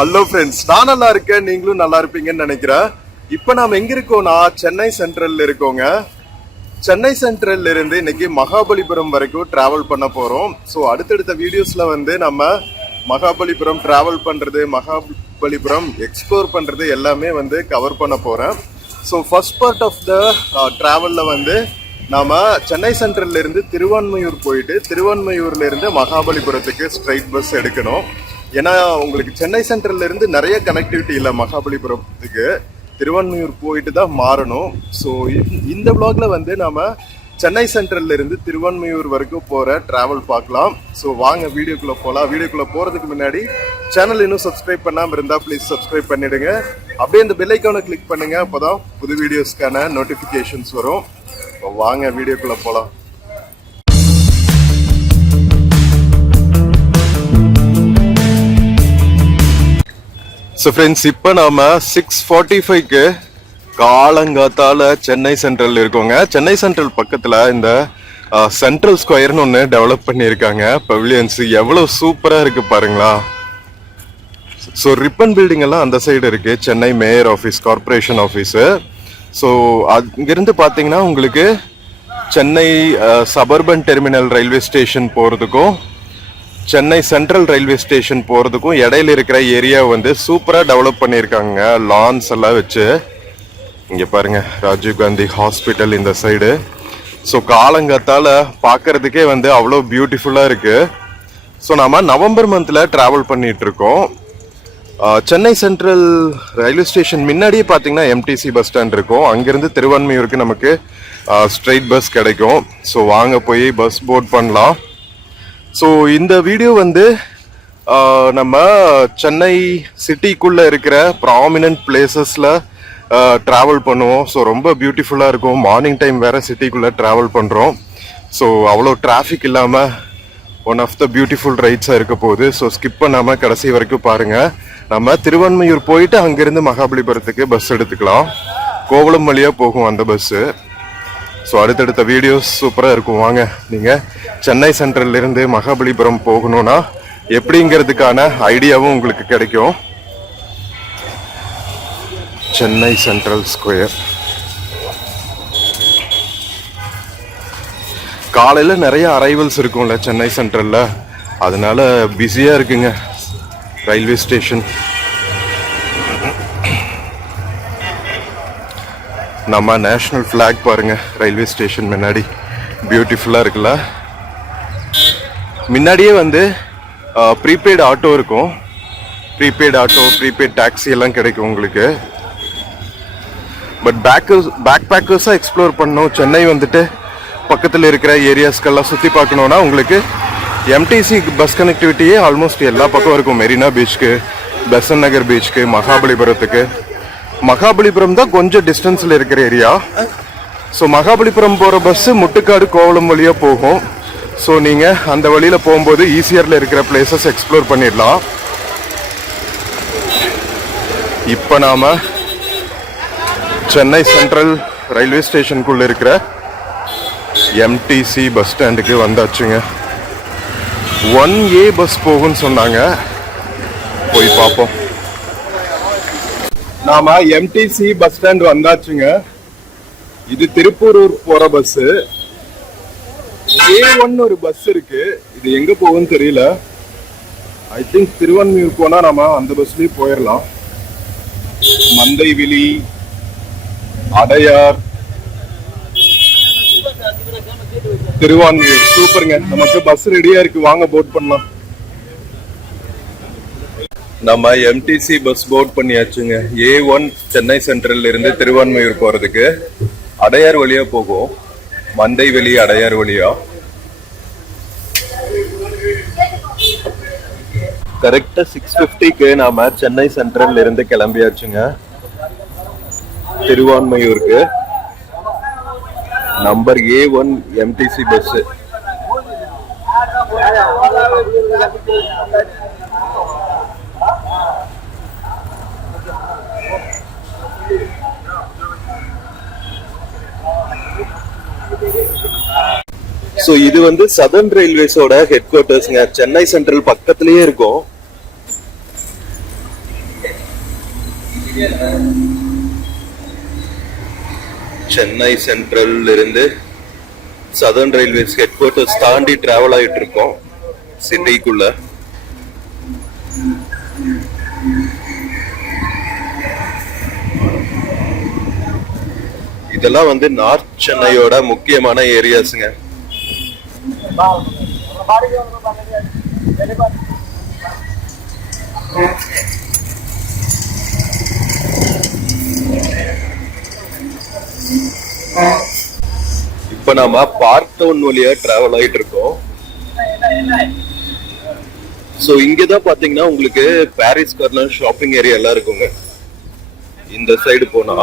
Hello friends, நான் நல்லா இருக்கேன், நீங்களும் நல்லா இருப்பீங்கன்னு நினைக்கிறேன். இப்போ நாம் எங்க இருக்கோம்னா சென்னை சென்ட்ரல்ல இருக்கோங்க. சென்னை சென்ட்ரல்ல இருந்து இன்னைக்கு மகாபலிபுரம் வரைக்கும் டிராவல் பண்ண போறோம். ஸோ அடுத்தடுத்த வீடியோஸ்ல வந்து நம்ம மகாபலிபுரம் டிராவல் பண்றது, மகாபலிபுரம் எக்ஸ்ப்ளோர் பண்றது எல்லாமே வந்து கவர் பண்ண போறேன். So first part of the டிராவல்ல வந்து நாம சென்னை சென்ட்ரல்ல இருந்து திருவான்மையூர் போயிட்டு திருவான்மையூர்ல இருந்து மகாபலிபுரத்துக்கு ஸ்ட்ரைட் பஸ் எடுக்கணும். ஏன்னா உங்களுக்கு சென்னை சென்ட்ரல்ல இருந்து நிறைய கனெக்டிவிட்டி இல்லை, மகாபலிபுரத்துக்கு திருவான்மையூர் போயிட்டு தான் மாறணும். ஸோ இந்த vlogல வந்து நாம சென்னை சென்ட்ரல்ல இருந்து திருவான்மையூர் வரைக்கும் போற டிராவல் பார்க்கலாம். ஸோ வாங்க வீடியோக்குள்ள போகலாம். வீடியோக்குள்ள போறதுக்கு முன்னாடி சேனல் இன்னும் சப்ஸ்கிரைப் பண்ணாம இருந்தா ப்ளீஸ் சப்ஸ்கிரைப் பண்ணிடுங்க. அப்படியே இந்த பெல் ஐக்கானை கிளிக் பண்ணுங்க, அப்போதான் புது வீடியோஸ்க்கான நோட்டிஃபிகேஷன்ஸ் வரும். வாங்க வீடியோக்குள்ள போகலாம். ஸோ ஃப்ரெண்ட்ஸ், இப்போ நாம 6:45க்கு காலங்காத்தால சென்னை சென்ட்ரல் இருக்கோங்க. சென்னை சென்ட்ரல் பக்கத்தில் இந்த சென்ட்ரல் ஸ்கொயர்னு ஒன்று டெவலப் பண்ணியிருக்காங்க. பவிலியன்ஸ் எவ்வளோ சூப்பராக இருக்கு பாருங்களா. ஸோ ரிப்பன் பில்டிங் எல்லாம் அந்த சைடு இருக்கு, Chennai mayor office, corporation office. So அங்கிருந்து பார்த்தீங்கன்னா உங்களுக்கு Chennai suburban terminal railway station போகிறதுக்கும் சென்னை சென்ட்ரல் ரயில்வே ஸ்டேஷன் போகிறதுக்கும் இடையில இருக்கிற ஏரியா வந்து சூப்பராக டெவலப் பண்ணியிருக்காங்க, லான்ஸ் எல்லாம் வச்சு. இங்கே பாருங்க, ராஜீவ் காந்தி ஹாஸ்பிட்டல் இந்த சைடு. ஸோ காலங்காத்தால பார்க்கறதுக்கே வந்து அவ்வளோ பியூட்டிஃபுல்லாக இருக்கு. ஸோ நாம நவம்பர் மந்த்ல டிராவல் பண்ணிட்டு இருக்கோம். சென்னை சென்ட்ரல் ரயில்வே ஸ்டேஷன் முன்னாடியே பார்த்தீங்கன்னா எம்டிசி பஸ் ஸ்டாண்ட் இருக்கும். அங்கிருந்து திருவான்மையூருக்கு நமக்கு ஸ்ட்ரெயிட் பஸ் கிடைக்கும். ஸோ வாங்க போய் பஸ் போர்ட் பண்ணலாம். ஸோ இந்த வீடியோ வந்து நம்ம சென்னை சிட்டிக்குள்ளே இருக்கிற ப்ராமினன்ட் பிளேசஸில் ட்ராவல் பண்ணுவோம். ஸோ ரொம்ப பியூட்டிஃபுல்லாக இருக்கும். மார்னிங் டைம் வேறு சிட்டிக்குள்ளே ட்ராவல் பண்ணுறோம். ஸோ அவ்வளோ டிராஃபிக் இல்லாமல் ஒன் ஆஃப் த பியூட்டிஃபுல் ரைட்ஸாக இருக்க போகுது. ஸோ ஸ்கிப் பண்ணாமல் கடைசி வரைக்கும் பாருங்கள். நம்ம திருவான்மையூர் போயிட்டு அங்கேருந்து மகாபலிபுரத்துக்கு பஸ் எடுத்துக்கலாம். கோவளம் வழியாக போகும் அந்த பஸ்ஸு. ஸோ அடுத்தடுத்த வீடியோஸ் சூப்பராக இருக்கும். வாங்க, நீங்கள் சென்னை சென்ட்ரல்லேருந்து மகாபலிபுரம் போகணுன்னா எப்படிங்கிறதுக்கான ஐடியாவும் உங்களுக்கு கிடைக்கும். சென்னை சென்ட்ரல் ஸ்கொயர் காலையில் நிறைய அரைவல்ஸ் இருக்கும்ல சென்னை சென்ட்ரலில், அதனால பிஸியாக இருக்குங்க ரயில்வே ஸ்டேஷன். நம்ம நேஷ்னல் ஃப்ளாக் பாருங்க ரயில்வே ஸ்டேஷன் முன்னாடி, பியூட்டிஃபுல்லாக இருக்குல்ல. முன்னாடியே வந்து ப்ரீபெய்டு ஆட்டோ இருக்கும், ப்ரீபெய்டு ஆட்டோ, ப்ரீபெய்டு டாக்ஸி எல்லாம் கிடைக்கும் உங்களுக்கு. பட் பேக் பேக்கர்ஸாக எக்ஸ்ப்ளோர் பண்ணணும், சென்னை வந்துட்டு பக்கத்தில் இருக்கிற ஏரியாஸ்க்கெல்லாம் சுற்றி பார்க்கணுன்னா உங்களுக்கு எம்டிசி பஸ் கனெக்டிவிட்டியே ஆல்மோஸ்ட் எல்லா பக்கம் இருக்கும். மெரினா பீச்சுக்கு, பெசன் நகர் பீச்சுக்கு, மகாபலிபுரத்துக்கு. மகாபலிபுரம் தான் கொஞ்சம் டிஸ்டன்ஸில் இருக்கிற ஏரியா. ஸோ மகாபலிபுரம் போகிற பஸ்ஸு முட்டுக்காடு கோவளம் வழியாக போகும். ஸோ நீங்கள் அந்த வழியில் போகும்போது ஈஸியரில் இருக்கிற பிளேசஸ் எக்ஸ்ப்ளோர் பண்ணிடலாம். இப்போ நாம் சென்னை சென்ட்ரல் ரயில்வே ஸ்டேஷனுக்குள்ளே இருக்கிற எம்டிசி பஸ் ஸ்டாண்டுக்கு வந்தாச்சுங்க. 1A பஸ் போகும்னு சொன்னாங்க, போய் பார்ப்போம். நாம எம்டிசி பஸ் ஸ்டாண்ட் வந்தாச்சுங்க. இது திருப்பூரூர் போற பஸ். A1 ஒரு பஸ் இருக்கு, இது எங்க போகும்னு தெரியல. ஐ திங்க் திருவான்மையூர் போனா நாம அந்த பஸ்லயே போயிடலாம். மந்தைவெளி, அடையார், திருவான்மையூர். சூப்பருங்க, நமக்கு பஸ் ரெடியா இருக்கு, வாங்க போர்ட் பண்ணலாம். நம்ம எம்டிசி பஸ் போர்ட் பண்ணியாச்சுங்க. A1 சென்னை சென்ட்ரல்ல இருந்து திருவான்மையூர் போறதுக்கு அடையார் வழியா போகும், மந்தைவெளி அடையார் வழியா. கரெக்டா 6:50க்கு நாம சென்னை சென்ட்ரல்ல இருந்து கிளம்பியாச்சுங்க திருவான்மையூருக்கு. Number A1 MTC bus. So இது வந்து சதர்ன் ரயில்வேஸோட ஹெட் குவார்ட்டர்ஸ்ங்க. சென்னை சென்ட்ரல் பக்கத்துலயே இருக்கும். சென்னை சென்ட்ரல் இருந்து சதர்ன் ரயில்வேஸ் ஹெட் குவார்டர்ஸ் தாண்டி டிராவல் ஆயிட்டு இருக்கோம் சிட்டிக்குள்ள. இதெல்லாம் வந்து நார்த் சென்னையோட முக்கியமான ஏரியாஸ்ங்க. இப்ப நாம பார்க் டவுன் வழியா டிராவல் ஆயிட்டு இருக்கோம். சோ இங்கதான் பாத்தீங்கன்னா உங்களுக்கு பாரிஸ் கார்னர் ஷாப்பிங் ஏரியா எல்லாம் இருக்குங்க. இந்த சைடு போனா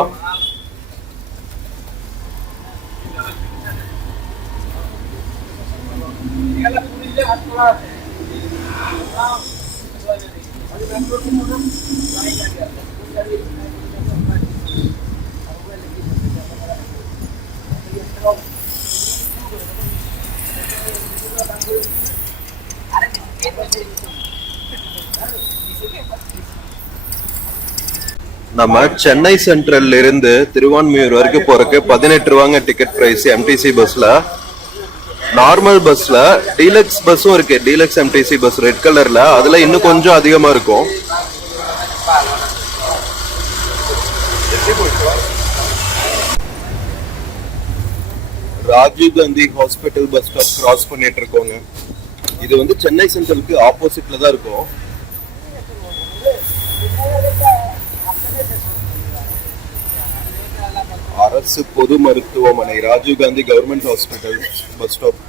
நம்ம சென்னை சென்ட்ரல்ல இருந்து திருவான்மியூர் வரைக்கும் போறதுக்கு 18 ரூபாங்க டிக்கெட் பிரைஸ் எம்டிசி பஸ்ல. நார்மல் பஸ்ல டீலக்ஸ் பஸ்ஸும் இருக்கு. டீலக்ஸ் எம்டிசி பஸ் ரெட் கலர்ல, அதுல இன்னும் கொஞ்சம் அதிகமா இருக்கும். Rajiv Gandhi hospital bus stop cross பண்ணிட்டு இருக்கோங்க. இது வந்து சென்னை சென்ட்ரலுக்கு ஆப்போசிட்ல தான் இருக்கும். அரசு பொது மருத்துவமனை Rajiv Gandhi government hospital bus stop.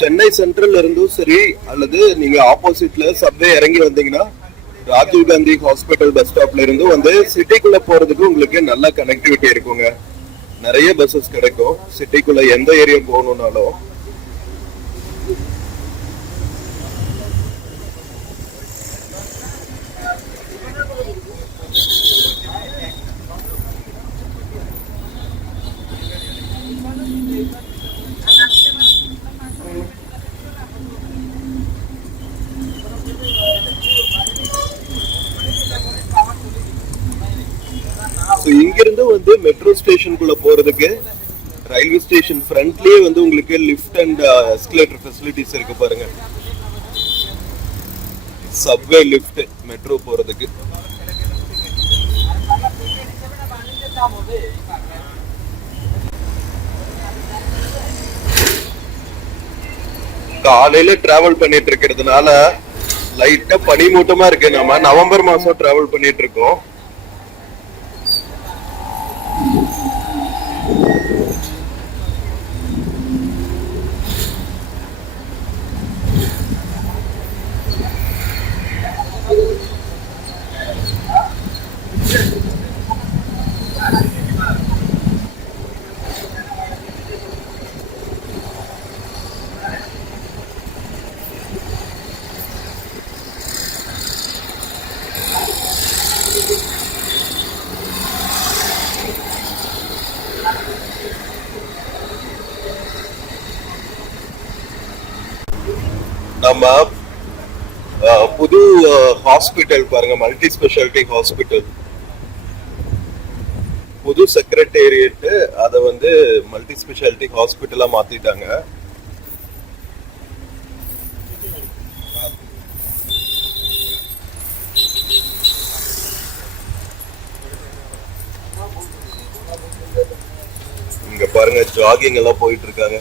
Chennai central இருந்தும் சரி அல்லது நீங்க ஆப்போசிட்ல சப்வே இறங்கி வந்தீங்கன்னா ராஜீவ் காந்தி ஹாஸ்பிட்டல் பஸ் ஸ்டாப்ல இருந்து வந்து சிட்டிக்குள்ள போறதுக்கு உங்களுக்கு நல்ல கனெக்டிவிட்டி இருக்குங்க. நிறைய பஸ்ஸஸ் கிடைக்கும் சிட்டிக்குள்ள எந்த ஏரியா போகணும்னாலும். இங்கிருந்து வந்து மெட்ரோ ஸ்டேஷனுக்குள்ள போறதுக்கு ரயில்வே ஸ்டேஷன் ஃப்ரண்ட்லயே வந்து உங்களுக்கு லிஃப்ட் அண்ட் எஸ்கலேட்டர் ஃபெசிலிட்டிஸ் இருக்கு பாருங்க. சப்வே லிஃப்ட் மெட்ரோ போறதுக்கு. காலையில டிராவல் பண்ணிட்டு இருக்கிறதுனால லைட்டா பனிமூட்டமா இருக்கு. நம்ம நவம்பர் மாசம் டிராவல் பண்ணிட்டு இருக்கோம். நம்ம புது ஹாஸ்பிட்டல் பாருங்க, மல்டி ஸ்பெஷாலிட்டி ஹாஸ்பிட்டல். புது செக்ரட்டேரியட் அத வந்து மல்டி ஸ்பெஷாலிட்டி ஹாஸ்பிட்டலா மாத்திட்டாங்க. இங்க பாருங்க ஜாகிங் எல்லாம் போயிட்டு இருக்காங்க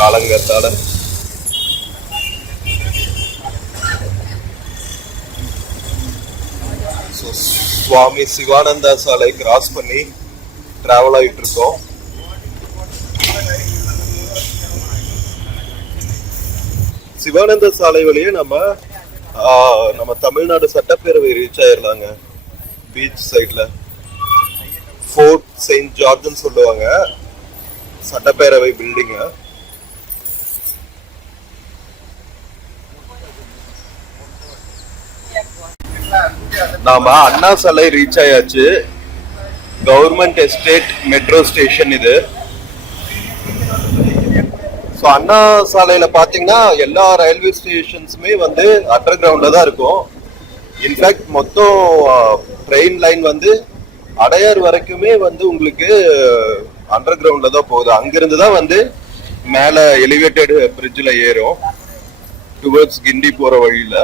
காலங்கத்தால. சுவாமி சிவானந்தா சாலை கிராஸ் பண்ணி டிராவல் ஆயிட்டு இருக்கோம். சிவானந்த சாலை வழியே நம்ம தமிழ்நாடு சட்டப்பேரவை ரீச் ஆயிடலாங்க. பீச் சைட்ல ஃபோர்ட் செயின்ட் ஜார்ஜ்னு சொல்லுவாங்க சட்டப்பேரவை பில்டிங்க. நாம அண்ணா சாலை ரீச் ஆயாச்சு. கவர்மெண்ட் எஸ்டேட் மெட்ரோ ஸ்டேஷன் இது. ஸோ அண்ணா சாலையில பாத்தீங்கன்னா எல்லா ரயில்வே ஸ்டேஷன்ஸுமே வந்து அண்டர் கிரவுண்ட்ல தான் இருக்கும். இன்ஃபேக்ட் மொத்தம் ட்ரெயின் லைன் வந்து அடையார் வரைக்குமே வந்து உங்களுக்கு அண்டர் கிரவுண்ட்ல தான் போகுது. அங்கிருந்து தான் வந்து மேல எலிவேட்டட் பிரிட்ஜ்ல ஏறும் டுவர்ட்ஸ் கிண்டி போற வழியில.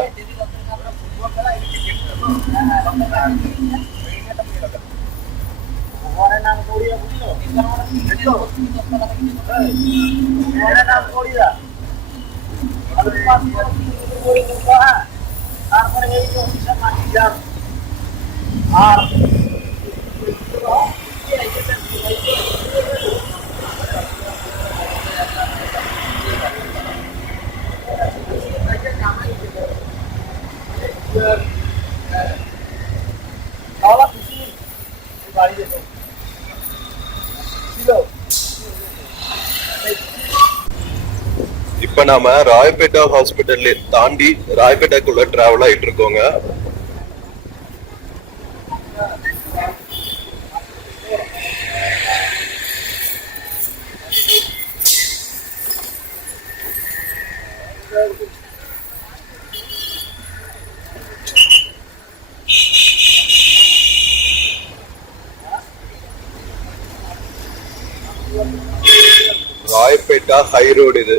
இப்ப நாம ராயப்பேட்டா ஹாஸ்பிட்டல் தாண்டி ராயப்பேட்டாக்குள்ள டிராவல் ஆயிட்டு இருக்கோங்க. ராயப்பேட்டா ஹை ரோடு இது.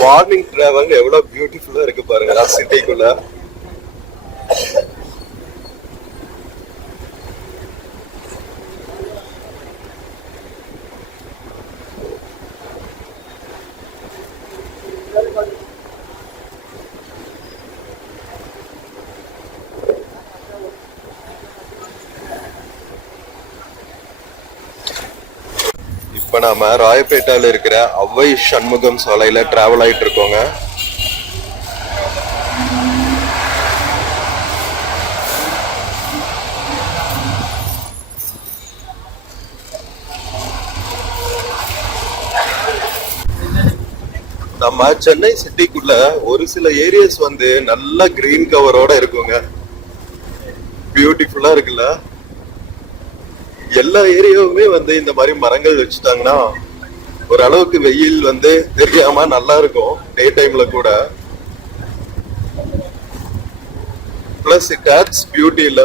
மார்னிங் டிராவல் எவ்வளவு பியூட்டிஃபுல்லா இருக்கு பாருங்க சிட்டிக்குள்ள. இப்ப நாம ராயப்பேட்டால இருக்கிற அவ்வை சண்முகம் சாலையில டிராவல் ஆயிட்டு இருக்கோங்க. நம்ம சென்னை சிட்டிக்குள்ள ஒரு சில ஏரியாஸ் வந்து நல்ல கிரீன் கவரோட இருக்குங்க. பியூட்டிஃபுல்லா இருக்குல்ல. எல்லா ஏரியாவுமே வந்து இந்த மாதிரி மரங்கள் வச்சுட்டாங்கன்னா ஓரளவுக்கு வெயில் வந்து தெரியாம நல்லா இருக்கும் டே டைம்ல கூட. பிளஸ் இட் ஆட்ஸ் பியூட்டி இல்ல.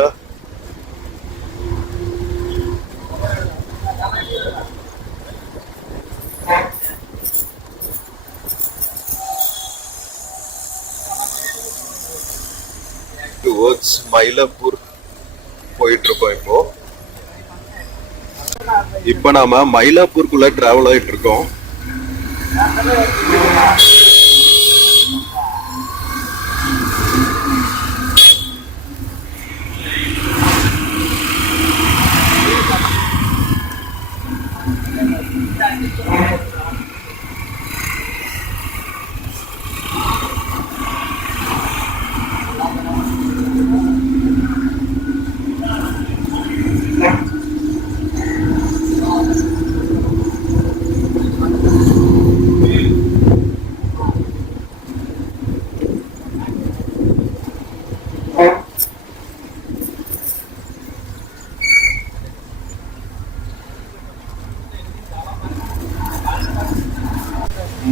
டுவர்ட்ஸ் மயிலாப்பூர் போயிட்டு இருக்கோம் இப்போ. இப்ப நாம மயிலாப்பூருக்குள்ள டிராவல் ஆயிட்டு இருக்கோம்.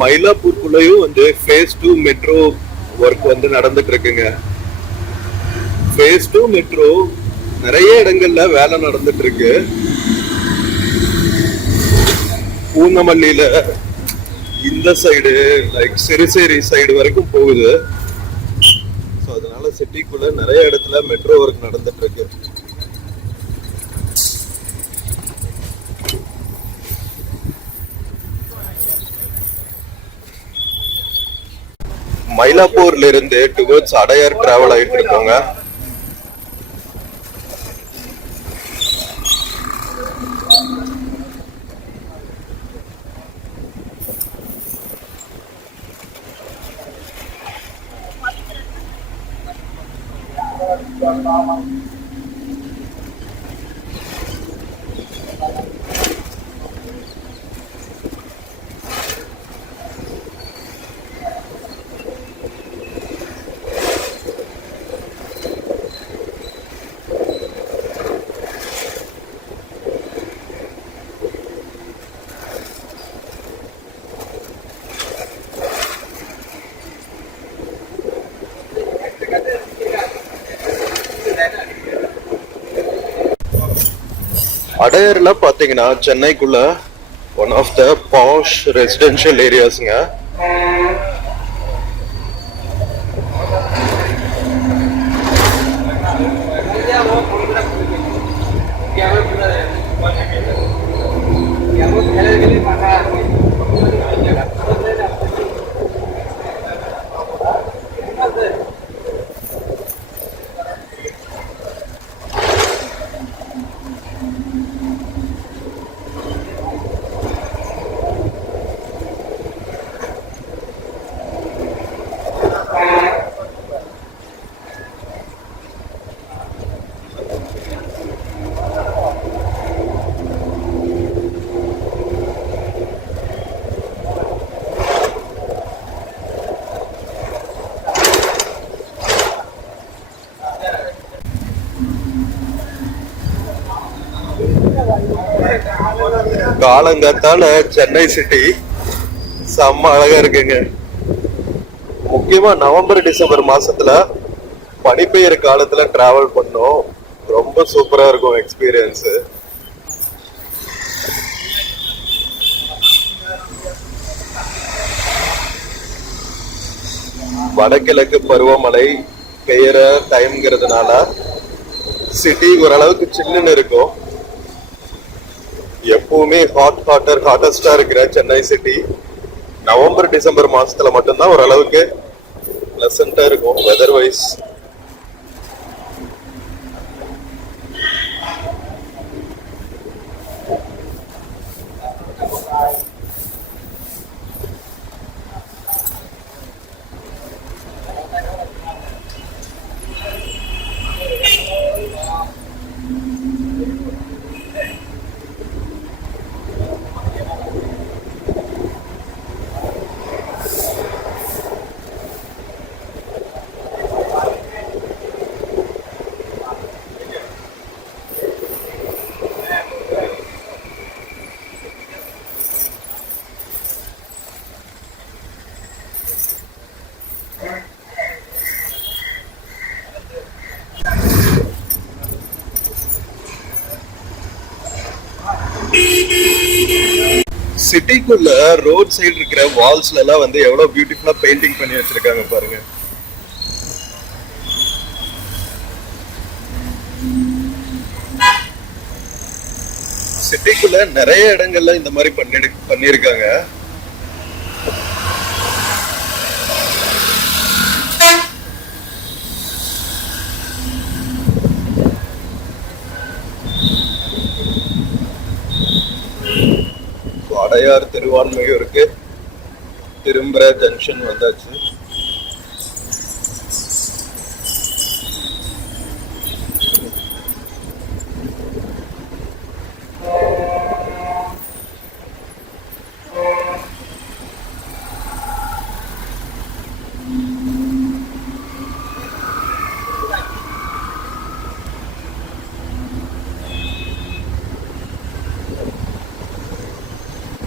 மயிலாப்பூருக்குள்ளயும் வந்து ஃபேஸ் 2 மெட்ரோ ஒர்க் வந்து நடந்துட்டு இருக்குங்க. ஃபேஸ் 2 மெட்ரோ நிறைய இடங்கள்ல வேலை நடந்துட்டு இருக்கு. பூந்தமல்லியில இந்த சைடு லைக் சிறுசேரி சைடு வரைக்கும் போகுது. ஸோ அதனால சிட்டிக்குள்ள நிறைய இடத்துல மெட்ரோ ஒர்க் நடந்துட்டு இருக்கு. மயிலாப்பூர்ல இருந்து டுவர்ட்ஸ் அடையார் டிராவல் ஆயிட்டு இருக்கோங்க. அடையாறுல பாத்தீங்கன்னா சென்னைக்குள்ள one of the posh residential ஏரியாஸ்ங்க. காலங்காத்தால சென்னை சிட்டி செம்ம அழகா இருக்குங்க. முக்கியமா நவம்பர் டிசம்பர் மாசத்துல பனி பெய்யற காலத்துல டிராவல் பண்ணோம், ரொம்ப சூப்பரா இருக்கும் எக்ஸ்பீரியன்ஸ். வடகிழக்கு பருவமழை பெய்யற டைம்ங்கிறதுனால சிட்டி ஓரளவுக்கு சில்லுன்னு இருக்கும். எப்பவுமே ஹாட்டஸ்டா இருக்கிற சென்னை சிட்டி நவம்பர் டிசம்பர் மாசத்துல மட்டும்தான் ஓரளவுக்கு பிளசண்டா இருக்கும் வெதர் வைஸ். சிட்டிக்குள்ள ரோட் சைடு இருக்கிற வால்ஸ்ல எல்லாம் வந்து எவ்வளவு பியூட்டிஃபுல்லா பெயிண்டிங் பண்ணி வச்சிருக்காங்க பாருங்க. சிட்டிக்குள்ள நிறைய இடங்கள்ல இந்த மாதிரி பண்ணிருக்காங்க. அடையார் திருவான்மையூருக்கு திரும்புற ஜங்ஷன் வந்தாச்சு.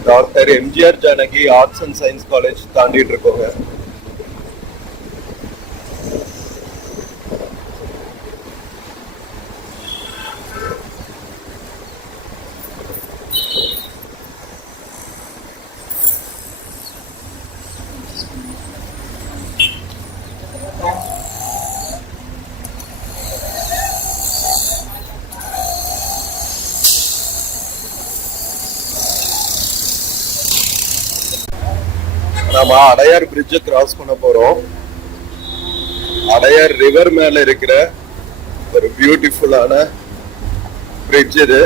Doctor MGR Janaki arts and science college தாண்டிட்டு இருக்கோங்க. நாம அடையார் பிரிட்ஜை கிராஸ் பண்ண போறோம். அடையார் ரிவர் மேல இருக்கிற ஒரு பியூட்டிஃபுல்லான பிரிட்ஜ் இது.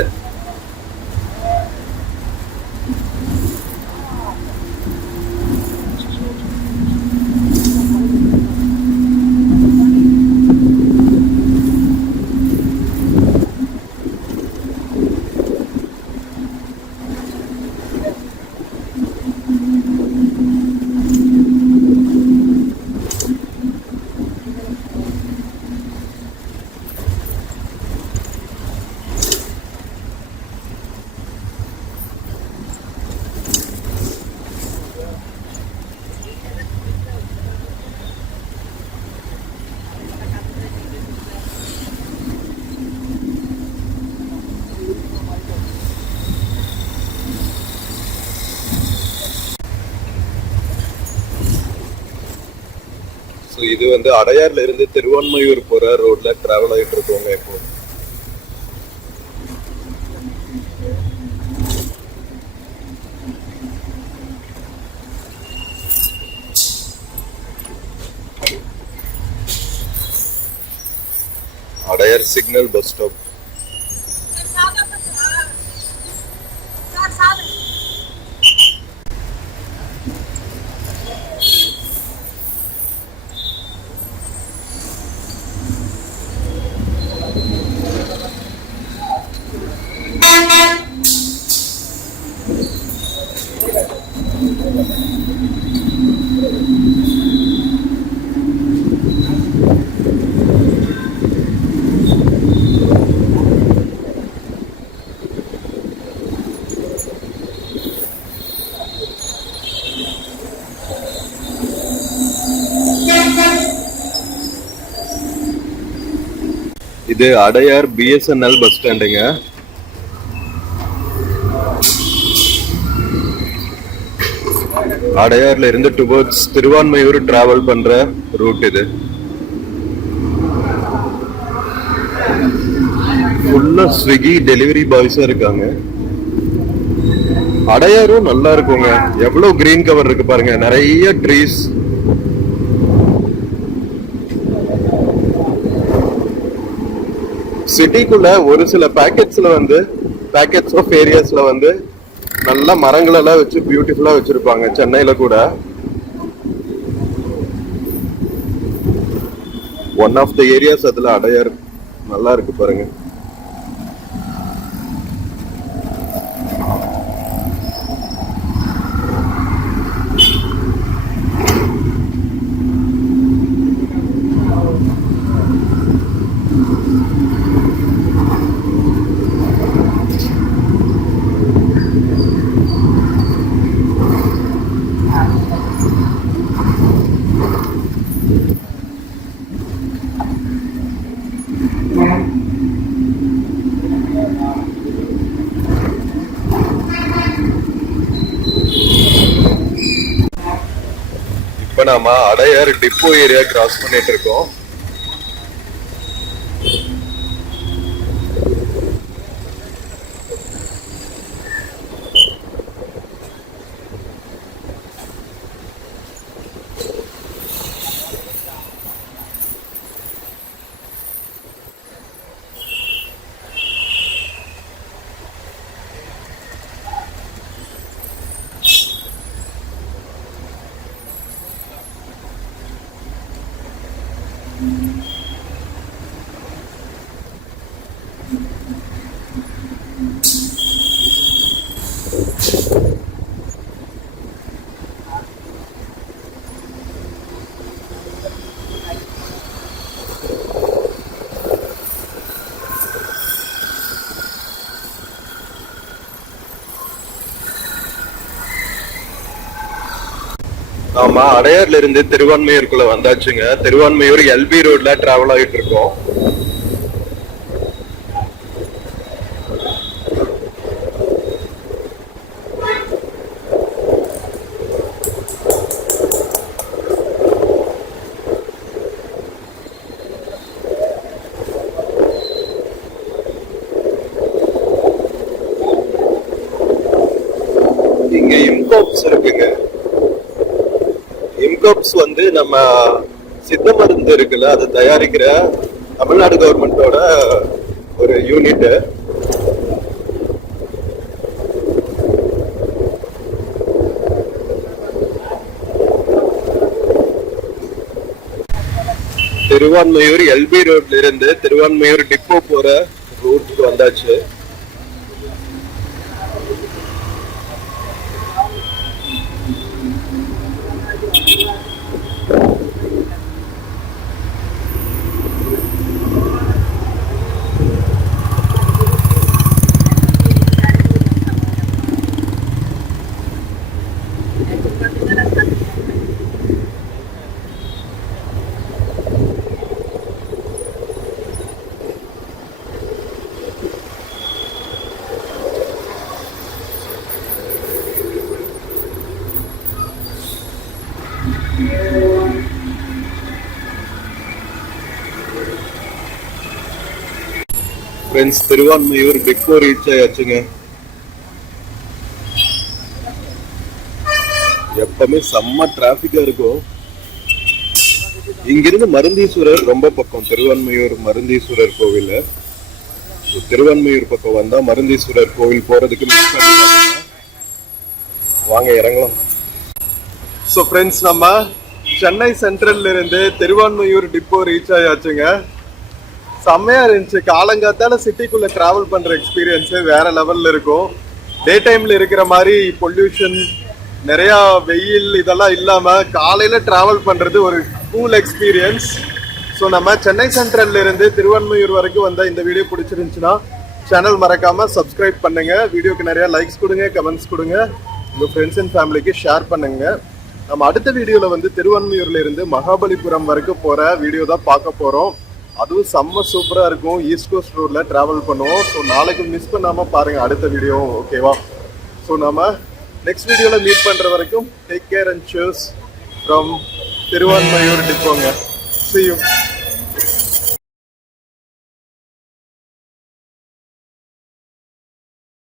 ஸோ இது வந்து அடையார்ல இருந்து திருவான்மையூர் போற ரோட்ல டிராவல் ஆகிட்டு இருக்கோங்க இப்போ. Adyar signal bus stop. இது அடையார் பிஎஸ்என்எல் பஸ் ஸ்டாண்டுங்க. அடையார்ல இருந்து டுவர்ட்ஸ் திருவான்மையூர் டிராவல் பண்ற ரூட் இது. ஃபுல்லா ஸ்விக்கி டெலிவரி பாய்ஸா இருக்காங்க. அடையாரும் நல்லா இருக்குங்க. எவ்வளவு கிரீன் கவர் இருக்கு பாருங்க, நிறைய ட்ரீஸ். சிட்டிக்குள்ள ஒரு சில பேக்கெட்ஸ் ஆஃப் ஏரியாஸ்ல வந்து நல்ல மரங்கள் எல்லாம் வச்சு பியூட்டிஃபுல்லா வச்சிருப்பாங்க. சென்னையில கூட ஒன் ஆஃப் த ஏரியாஸ் அதுல அடையார் நல்லா இருக்கு பாருங்க. இப்ப நாம அடையார் டிப்போ ஏரியா கிராஸ் பண்ணிட்டு இருக்கோம். ஆமா, அடையார்ல இருந்து திருவான்மையூருக்குள்ள வந்தாச்சுங்க. திருவான்மையூர் எல்பி ரோட்ல டிராவல் ஆகிட்டு இருக்கோம். இங்க இம்கோப்ஸ் இருக்குங்க. இம்கோப்ஸ் வந்து நம்ம சித்த மருந்து இருக்குல்ல, அது தயாரிக்கிற தமிழ்நாடு கவர்மெண்டோட ஒரு யூனிட். திருவான்மையூர் எல்பி ரோட்ல இருந்து திருவான்மையூர் டிப்போ போற ரூட்டுக்கு வந்தாச்சு. ஃப்ரெண்ட்ஸ் திருவான்மையூர் பிக்கோ ரீச் ஆயாச்சுங்க. எப்பவுமே செம்ம டிராபிக்கா இருக்கும். இங்கிருந்து மருந்தீஸ்வரர் ரொம்ப பக்கம், திருவான்மையூர் மருந்தீஸ்வரர் கோவில். திருவான்மையூர் பக்கம் வந்தா மருந்தீஸ்வரர் கோவில் போறதுக்கு மிஸ் பண்ணிடாதீங்க. வாங்க இறங்கலாம். ஸோ ஃப்ரெண்ட்ஸ் நம்ம சென்னை சென்ட்ரல்ல இருந்து திருவான்மையூர் டிப்போ ரீச் ஆயாச்சுங்க. செம்மையா இருந்துச்சு. காலங்காத்தால சிட்டிக்குள்ள டிராவல் பண்ற எக்ஸ்பீரியன்ஸ் வேற லெவல்ல இருக்கும். டே டைம்ல இருக்கிற மாதிரி பொல்யூஷன், நிறைய வெயில் இதெல்லாம் இல்லாம காலையில டிராவல் பண்றது ஒரு கூல் எக்ஸ்பீரியன்ஸ். ஸோ நம்ம சென்னை சென்ட்ரல்ல இருந்து திருவான்மையூர் வரைக்கும் வந்த இந்த வீடியோ பிடிச்சிருந்துச்சுன்னா சேனல் மறக்காம சப்ஸ்கிரைப் பண்ணுங்க. வீடியோக்கு நிறைய லைக்ஸ் கொடுங்க, கமெண்ட்ஸ் கொடுங்க, உங்க ஃப்ரெண்ட்ஸ் அண்ட் ஃபேமிலிக்கு ஷேர் பண்ணுங்க. நம்ம அடுத்த வீடியோல வந்து திருவான்மையூர்ல இருந்து மகாபலிபுரம் வரைக்கும் போற வீடியோ தான் பார்க்க போறோம். அதுவும் செம்ம சூப்பரா இருக்கும். ஈஸ்ட் கோஸ்ட் ரோட்ல டிராவல் பண்ணுவோம். ஸோ நாளைக்கு மிஸ் பண்ணாம பாருங்க அடுத்த வீடியோ, ஓகேவா? ஸோ நம்ம நெக்ஸ்ட் வீடியோல மீட் பண்ற வரைக்கும் take care and cheers from Thiruvanmiyur டிப்போங்க. See you.